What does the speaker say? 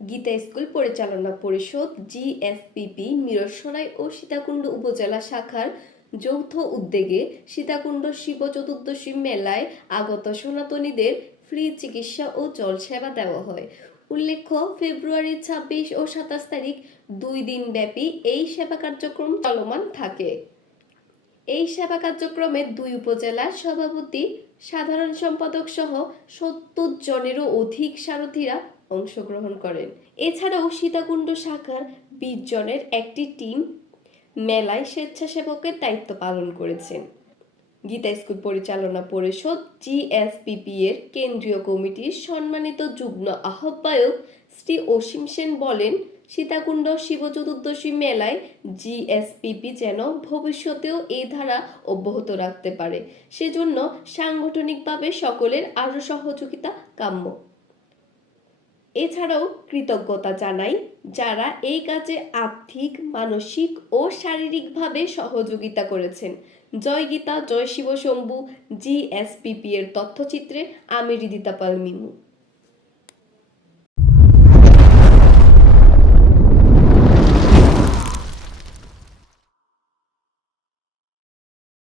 Gita school পরিচালনা পরিষদ জিএসপিপি মিরসরাই ও সীতাকুণ্ড উপজেলা শাখার যৌথ উদ্যোগে সীতাকুণ্ড শিব চতুর্দশী মেলায় আগত সনাতনীদের ফ্রি চিকিৎসা ও জল সেবা দেওয়া হয়। উল্লেখ্য, ফেব্রুয়ারি ছাব্বিশ ও সাতাশ তারিখ দুই দিন ব্যাপী এই সেবা কার্যক্রম চলমান থাকে। এই সেবা কার্যক্রমে দুই উপজেলার সভাপতি, সাধারণ সম্পাদক সহ সত্তর জনেরও অধিক সারথীরা অংশগ্রহণ করেন। এছাড়াও সীতাকুণ্ড শাখার বিশ জনের একটি টিম মেলায় স্বেচ্ছাসেবকের দায়িত্ব পালন করেছেন। গীতা স্কুল পরিচালনা পরিষদ জিএসপিপি এর কেন্দ্রীয় কমিটির সম্মানিত যুগ্ম আহ্বায়ক শ্রী অসীম সেন বলেন, সীতাকুণ্ড শিব চতুর্দশী মেলায় জিএসপিপি যেন ভবিষ্যতেও এই ধারা অব্যাহত রাখতে পারে। সেজন্য সাংগঠনিকভাবে সকলের আরও সহযোগিতা কাম্য। এছাড়াও কৃতজ্ঞতা জানাই যারা এই কাজে আর্থিক, মানসিক ও শারীরিকভাবে সহযোগিতা করেছেন। জয় গীতা, জয় শিব শম্ভু জিএসপিপি এর তথ্যচিত্রে আমি রিদিতা পাল মিমু।